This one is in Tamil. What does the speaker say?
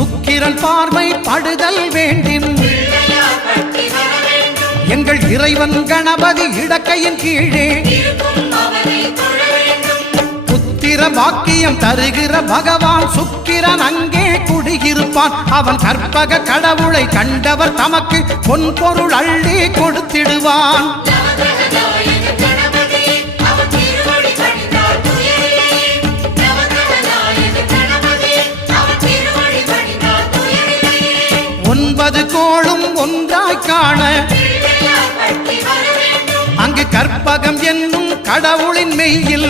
சுக்கிரன் பார்வை படுதல் வேண்டும். எங்கள் இறைவன் கணபதி இடக்கையின் கீழே புத்திர பாக்கியம் தருகிற பகவான் சுக்கிரன் அங்கே குடியிருப்பான். அவன் கற்பக கடவுளை கண்டவர் தமக்கு பொன் பொருள் அள்ளி கொடுத்திடுவான். ஒன்பது கோளும் ஒன்றாய் காண அங்கு கற்பகம் என்னும் கடவுளின் மெய்யில்